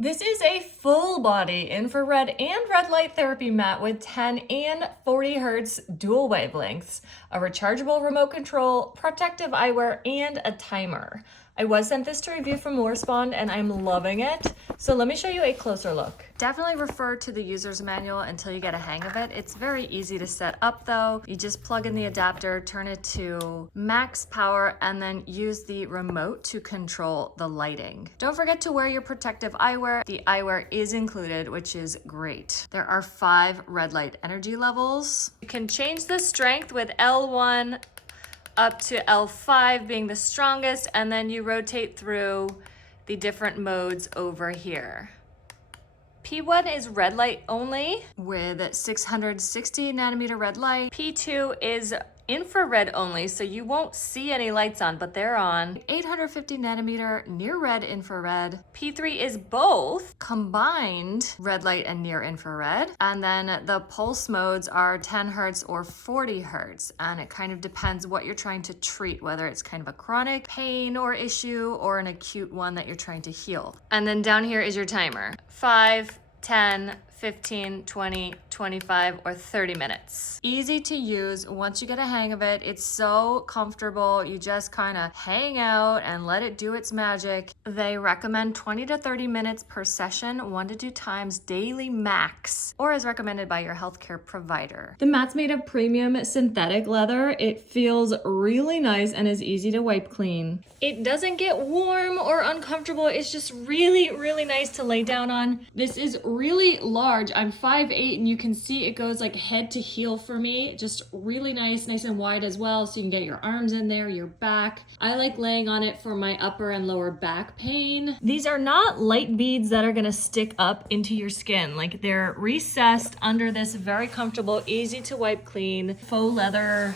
This is a full body infrared and red light therapy mat with 10 and 40 hertz dual wavelengths, a rechargeable remote control, protective eyewear, and a timer. I was sent this to review from Morespond and I'm loving it. So let me show you a closer look. Definitely refer to the user's manual until you get a hang of it. It's very easy to set up though. You just plug in the adapter, turn it to max power, and then use the remote to control the lighting. Don't forget to wear your protective eyewear. The eyewear is included, which is great. There are 5 red light energy levels. You can change the strength with L1 up to L5 being the strongest, and then you rotate through the different modes over here. P1 is red light only with 660 nanometer red light. P2 is infrared only, so you won't see any lights on, but they're on. 850 nanometer near red infrared. P3 is both combined red light and near infrared. And then the pulse modes are 10 hertz or 40 hertz. And it kind of depends what you're trying to treat, whether it's kind of a chronic pain or issue or an acute one that you're trying to heal. And then down here is your timer. 5, 10, 15, 20, 25, or 30 minutes. Easy to use. Once you get a hang of it, it's so comfortable. You just kind of hang out and let it do its magic. They recommend 20 to 30 minutes per session, 1 to 2 times daily max, or as recommended by your healthcare provider. The mat's made of premium synthetic leather. It feels really nice and is easy to wipe clean. It doesn't get warm or uncomfortable. It's just really, really nice to lay down on. This is really large. I'm 5'8", and you can see it goes like head to heel for me. Just really nice and wide as well, so you can get your arms in there, your back. I like laying on it for my upper and lower back pain. These are not light beads that are gonna stick up into your skin. Like, they're recessed under this very comfortable, easy to wipe clean faux leather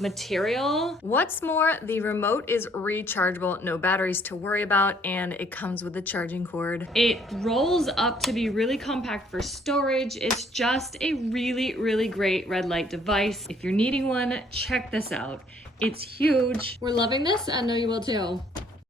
material. What's more, the remote is rechargeable, no batteries to worry about, and it comes with a charging cord. It rolls up to be really compact for storage. It's just a really, really great red light device. If you're needing one, check this out. It's huge. We're loving this. I know you will too.